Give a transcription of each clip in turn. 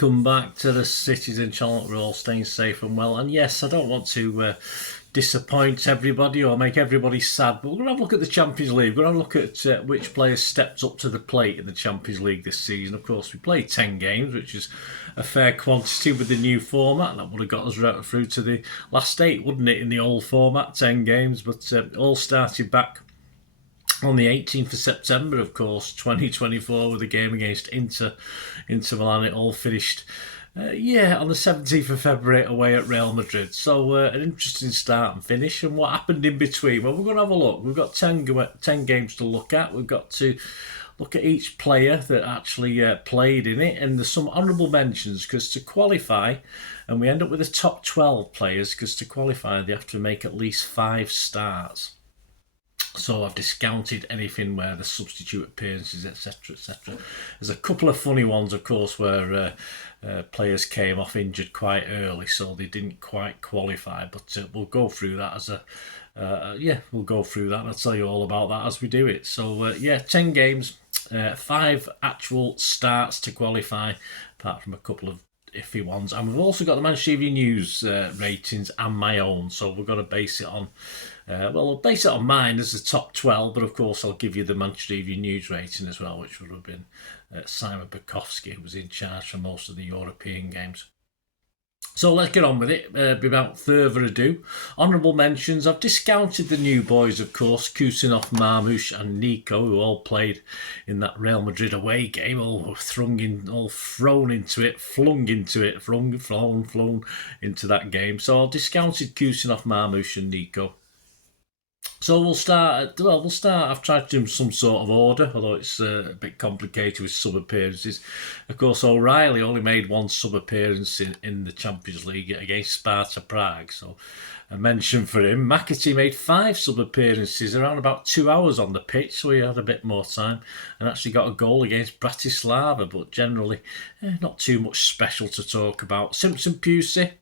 welcome back to the Citizen channel. We're all staying safe and well. And yes, I don't want to disappoint everybody or make everybody sad, but we're going to have a look at the Champions League. We're going to look at which players stepped up to the plate in the Champions League this season. Of course, we played 10 games, which is a fair quantity with the new format. That would have got us right through to the last 8, wouldn't it, in the old format, 10 games. But all started back on the 18th of September, of course, 2024, with a game against Inter Milan. It all finished, on the 17th of February away at Real Madrid. So an interesting start and finish. And what happened in between? Well, we're going to have a look. We've got 10 games to look at. We've got to look at each player that actually played in it. And there's some honourable mentions, because to qualify, and we end up with the top 12 players, because to qualify they have to make at least 5 starts. So I've discounted anything where the substitute appearances, etc., etc. There's a couple of funny ones, of course, where players came off injured quite early, so they didn't quite qualify. But we'll go through that we'll go through that. And I'll tell you all about that as we do it. So 10 games, 5 actual starts to qualify, apart from a couple of iffy ones. And we've also got the Manchester Evening News ratings and my own. So we're going to base it on. We'll base it on mine as the top 12, but of course I'll give you the Manchester Evening News rating as well, which would have been Simon Bukowski, who was in charge for most of the European games. So let's get on with it. Without further ado, honourable mentions. I've discounted the new boys, of course, Kusinov, Marmoush and Nico, who all played in that Real Madrid away game, all flung into that game. So I've discounted Kusinov, Marmoush and Nico. So we'll start. I've tried to do some sort of order, although it's a bit complicated with sub appearances. Of course, O'Reilly only made 1 sub appearance in the Champions League against Sparta Prague, so a mention for him. McAtee made 5 sub appearances, around about 2 hours on the pitch, so he had a bit more time, and actually got a goal against Bratislava. But generally, not too much special to talk about. Simpson Pusey.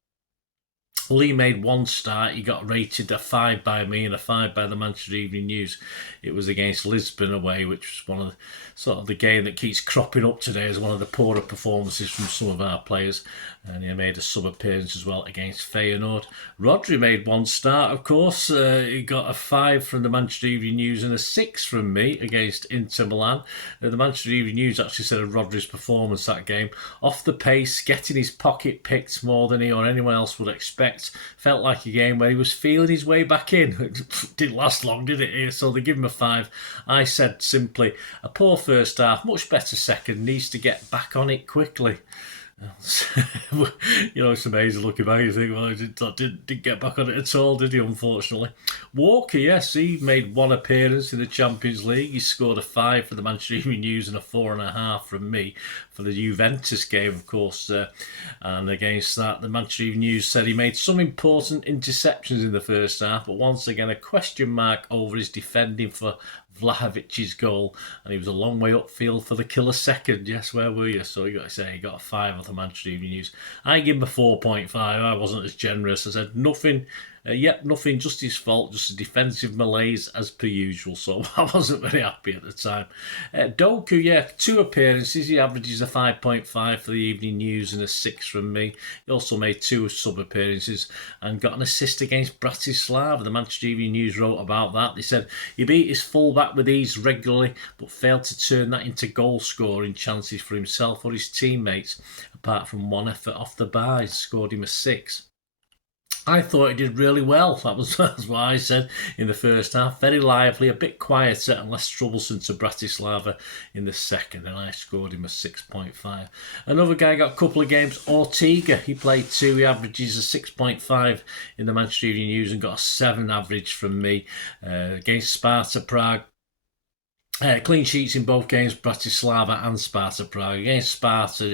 Lee made 1 start. He got rated a 5 by me and a 5 by the Manchester Evening News. It was against Lisbon away, which was one of the game that keeps cropping up today as one of the poorer performances from some of our players. And he made a sub appearance as well against Feyenoord. Rodri made 1 start, of course. He got a 5 from the Manchester Evening News and a 6 from me against Inter Milan. The Manchester Evening News actually said of Rodri's performance that game: off the pace, getting his pocket picked more than he or anyone else would expect. Felt like a game where he was feeling his way back in. It didn't last long, did it? So they give him a 5. I said simply, a poor first half, much better second, needs to get back on it quickly. It's amazing looking back. You think, well, he didn't get back on it at all, did he? Unfortunately, Walker, yes, he made 1 appearance in the Champions League. He scored a 5 for the Manchester Evening News and a 4.5 from me for the Juventus game, of course. And against that, the Manchester Evening News said he made some important interceptions in the first half, but once again, a question mark over his defending for Vlahovic's goal, and he was a long way upfield for the killer second. Yes, where were you? So you got to say he got a 5 off the Manchester Evening News. I give him a 4.5. I wasn't as generous. I said nothing. Nothing, just his fault, just a defensive malaise as per usual. So I wasn't very happy at the time. Doku, 2 appearances. He averages a 5.5 for the Evening News and a 6 from me. He also made 2 sub appearances and got an assist against Bratislava. The Manchester Evening News wrote about that. They said he beat his fullback with ease regularly, but failed to turn that into goal scoring chances for himself or his teammates. Apart from 1 effort off the bar, he scored him a 6. I thought he did really well. That's what I said in the first half. Very lively, a bit quieter and less troublesome to Bratislava in the second, and I scored him a 6.5. Another guy got a couple of games, Ortega. He played 2. He averages a 6.5 in the Manchester Evening News and got a 7 average from me against Sparta Prague. Clean sheets in both games, Bratislava and Sparta Prague. Against Sparta,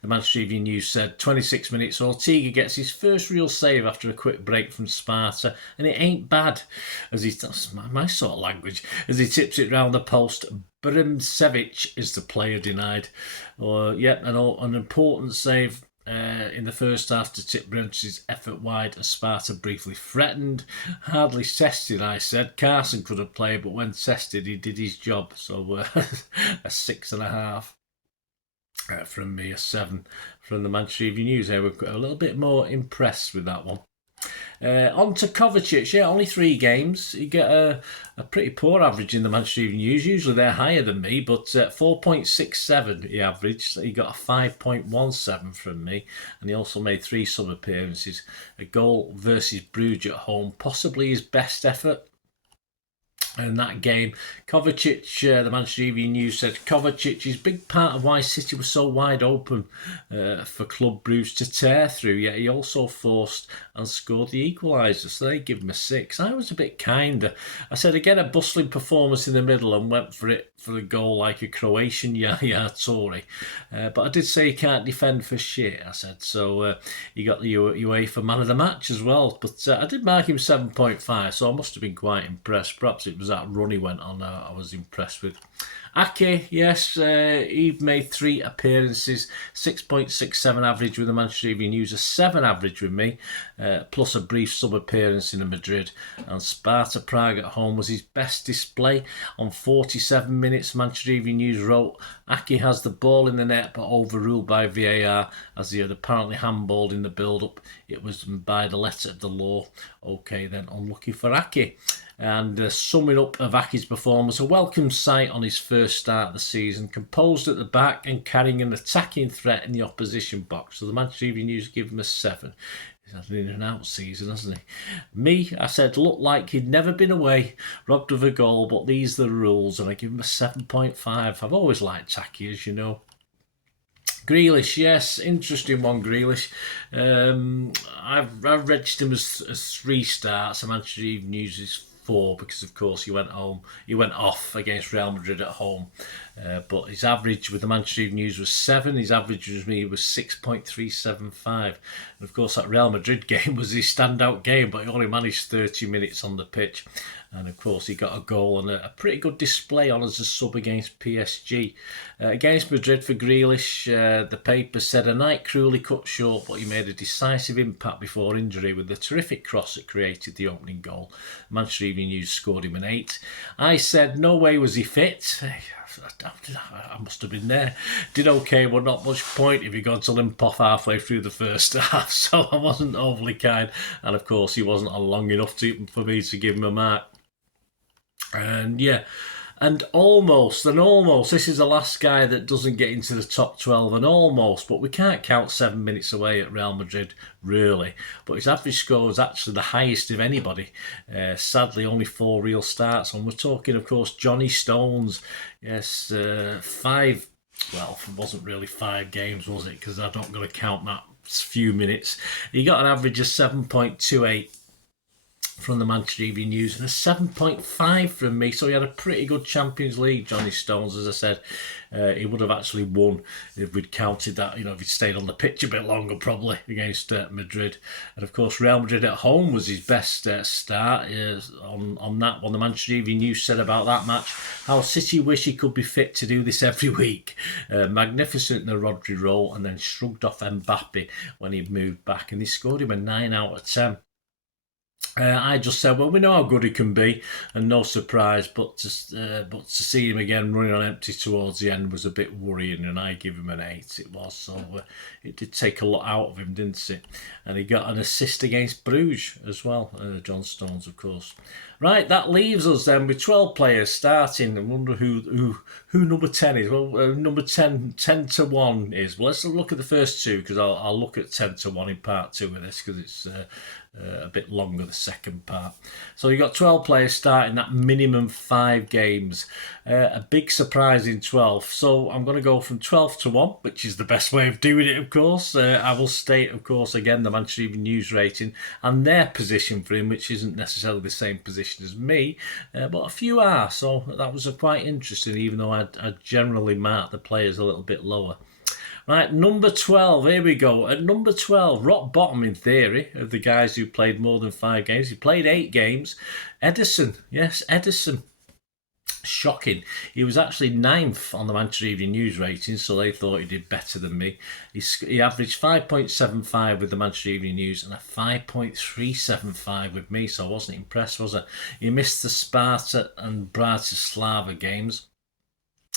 the Manchester Evening News said 26 minutes, Ortega gets his first real save after a quick break from Sparta, and it ain't bad, that's my sort of language, as he tips it round the post. Brimsevic is the player denied. An important save in the first half to tip Brent's effort wide as Sparta briefly threatened. Hardly tested, I said. Carson could have played, but when tested, he did his job. So a 6.5. From me, a 7 from the Manchester Evening News. They were a little bit more impressed with that one. On to Kovacic, yeah, only 3 games. You get a pretty poor average in the Manchester Evening News. Usually they're higher than me, but 4.67 he averaged. He got a 5.17 from me, and he also made 3 sub appearances. A goal versus Bruges at home, possibly his best effort in that game. Kovacic, the Manchester Evening News said, Kovacic is a big part of why City was so wide open for Club Bruges to tear through, yet he also forced and scored the equaliser, so they give him a 6. I was a bit kinder. I said, again, a bustling performance in the middle and went for it for the goal like a Croatian Yaya Toure. But I did say he can't defend for shit, I said, so he got the UEFA Man of the Match as well. But I did mark him 7.5, so I must have been quite impressed. Perhaps it was that run he went on I was impressed with. Ake, yes, he made 3 appearances, 6.67 average with the Manchester Evening News, a 7 average with me, plus a brief sub-appearance in Madrid. And Sparta Prague at home was his best display. On 47 minutes, Manchester Evening News wrote, Ake has the ball in the net but overruled by VAR as he had apparently handballed in the build-up. It was by the letter of the law. Okay then, unlucky for Ake. And summing up of Ake's performance, a welcome sight on his first start of the season, composed at the back and carrying an attacking threat in the opposition box. So the Manchester Evening News give him a 7. He's had an in and out season, hasn't he? Me, I said, looked like he'd never been away, robbed of a goal, but these are the rules, and I give him a 7.5. I've always liked Ake, as you know. Grealish, yes, interesting one, Grealish. I've registered him as 3 starts. Manchester Evening News is 4 because, of course, he went off against Real Madrid at home. But his average with the Manchester Evening News was 7. His average with me was 6.375. And of course, that Real Madrid game was his standout game, but he only managed 30 minutes on the pitch. And of course, he got a goal and a pretty good display on as a sub against PSG. Against Madrid for Grealish, the paper said a night cruelly cut short, but he made a decisive impact before injury with the terrific cross that created the opening goal. Manchester Evening News scored him an 8. I said no way was he fit. I must have been there. Did okay, but not much point if he got to limp off halfway through the first half, so I wasn't overly kind. And of course, he wasn't on long enough for me to give him a mark. And yeah, and almost, this is the last guy that doesn't get into the top 12, and almost, but we can't count 7 minutes away at Real Madrid, really. But his average score was actually the highest of anybody. Sadly, only 4 real starts, and we're talking, of course, Johnny Stones. Yes, 5, well, it wasn't really 5 games, was it? Because I'm not going to count that few minutes. He got an average of 7.28. from the Manchester Evening News and a 7.5 from me. So he had a pretty good Champions League, Johnny Stones. As I said, he would have actually won if we'd counted that, if he'd stayed on the pitch a bit longer, probably, against Madrid. And of course, Real Madrid at home was his best start on that one. The Manchester Evening News said about that match, how City wish he could be fit to do this every week. Magnificent in the Rodri role, and then shrugged off Mbappe when he moved back, and he scored him a 9 out of 10. I just said, well, we know how good he can be, and no surprise, but to see him again running on empty towards the end was a bit worrying, and I give him an 8. It was, so it did take a lot out of him, didn't it? And he got an assist against Bruges as well, John Stones, of course. Right, that leaves us then with 12 players starting. I wonder who number 10 is. Well, number 10 to 1 is. Well, let's look at the first 2, because I'll look at 10 to 1 in part 2 of this, because it's a bit longer, the second part. So you've got 12 players starting, that minimum 5 games. A big surprise in 12. So I'm going to go from 12 to 1, which is the best way of doing it, of course. I will state, of course, again, the Manchester Evening News rating and their position for him, which isn't necessarily the same position as me, but a few are. So that was quite interesting, even though I generally mark the players a little bit lower. Right, number 12, here we go. At number 12, rock bottom in theory, of the guys who played more than 5 games. He played 8 games. Ederson, yes, Ederson. Shocking. He was actually 9th on the Manchester Evening News rating, so they thought he did better than me. He averaged 5.75 with the Manchester Evening News and a 5.375 with me, so I wasn't impressed, was I? He missed the Sparta and Bratislava games.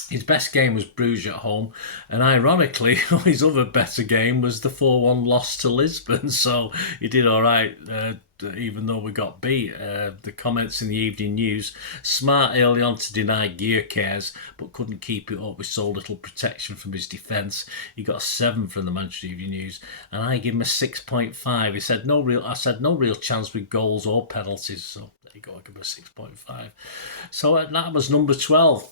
His best game was Bruges at home, and ironically, his other better game was the 4-1 loss to Lisbon. So he did all right, even though we got beat. The comments in the evening news: smart early on to deny gear cares, but couldn't keep it up with so little protection from his defence. He got a 7 from the Manchester Evening News, and I give him a 6.5. He said I said no real chance with goals or penalties. So there you go. I give him a 6.5. So that was number 12.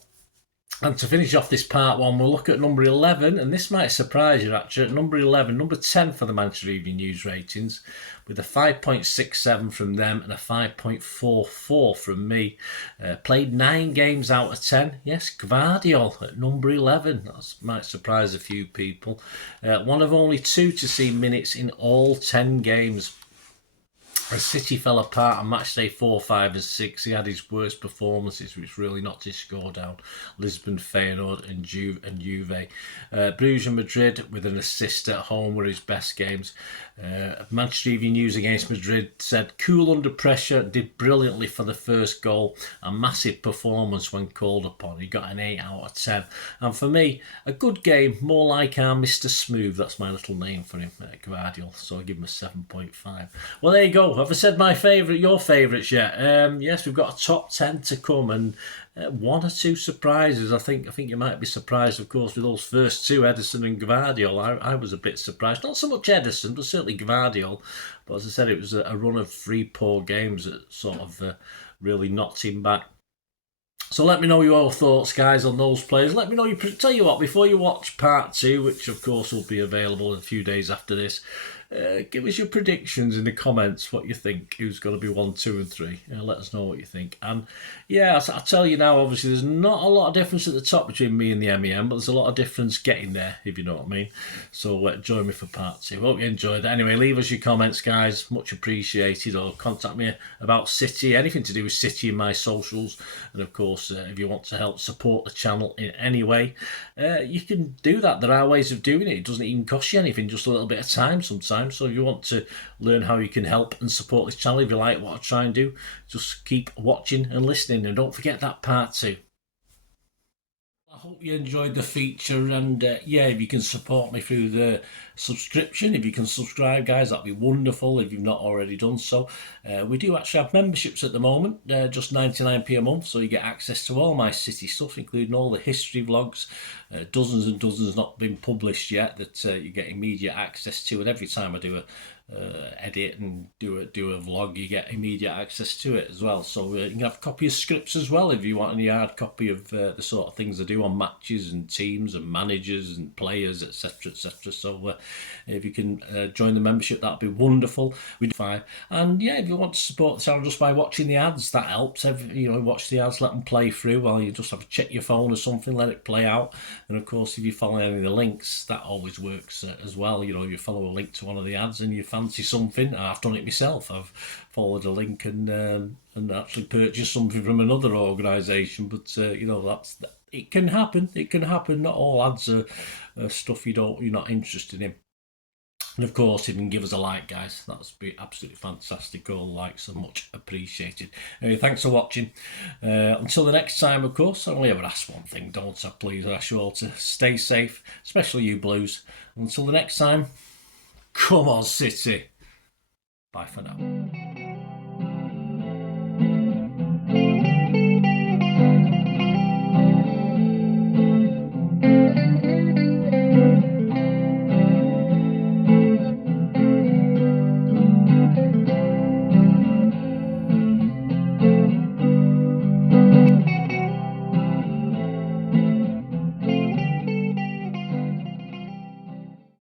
And to finish off this part one, we'll look at number 11, and this might surprise you actually. At number 11, number 10 for the Manchester Evening News ratings, with a 5.67 from them and a 5.44 from me. Played 9 games out of 10. Yes, Gvardiol at number 11. That might surprise a few people. One of only 2 to see minutes in all 10 games. As City fell apart on match day 4, 5 and 6, he had his worst performances, which really knocked his score down. Lisbon, Feyenoord and Juve. Bruges and Madrid with an assist at home were his best games. Manchester Evening News against Madrid said, cool under pressure, did brilliantly for the first goal, a massive performance when called upon. He got an 8 out of 10. And for me, a good game, more like our Mr. Smooth. That's my little name for him, Gvardiol. So I give him a 7.5. Well, there you go. Have I said my favourite, your favourites yet? Yes, we've got a top 10 to come, and 1 or 2 surprises. I think you might be surprised, of course, with those first 2, Ederson and Gvardiol. I was a bit surprised. Not so much Ederson, but certainly Gvardiol. But as I said, it was a run of 3 poor games that sort of really knocked him back. So let me know your thoughts, guys, on those players. Let me know. Tell you what, before you watch part 2, which of course will be available a few days after this, give us your predictions in the comments, what you think, who's going to be 1, 2 and 3. Let us know what you think. And yeah, I'll tell you now, obviously there's not a lot of difference at the top between me and the MEM, but there's a lot of difference getting there, if you know what I mean. So join me for part 2. Hope you enjoyed that. Anyway, leave us your comments, guys, much appreciated, or contact me about City, anything to do with City in my socials. And of course, if you want to help support the channel in any way, you can do that. There are ways of doing it. It doesn't even cost you anything, just a little bit of time sometimes. So if you want to learn how you can help and support this channel, if you like what I try and do, just keep watching and listening, and don't forget that part 2. I hope you enjoyed the feature, and yeah, if you can support me through the subscription, if you can subscribe, guys, that'd be wonderful if you've not already done so. We do actually have memberships at the moment, just 99p a month, so you get access to all my City stuff, including all the history vlogs, dozens and dozens not been published yet that you get immediate access to, and every time I do a edit and do a vlog, you get immediate access to it as well. So you can have a copy of scripts as well if you want any hard copy of the sort of things I do on matches and teams and managers and players, etc, etc. So if you can join the membership, that'd be wonderful. We do 5. And yeah, if you want to support the channel just by watching the ads, that helps. Watch the ads, let them play through while you just have to check your phone or something, let it play out. And of course, if you follow any of the links, that always works as well. If you follow a link to one of the ads and you fancy something, I've done it myself. I've followed a link and actually purchased something from another organisation. But it can happen. It can happen. Not all ads are stuff you're not interested in. And of course, if you can give us a like, guys, that would be absolutely fantastic. All likes are much appreciated. Anyway, thanks for watching. Until the next time, of course, I only ever ask one thing, don't I? Please, I ask you all to stay safe, especially you Blues. Until the next time, come on, City. Bye for now.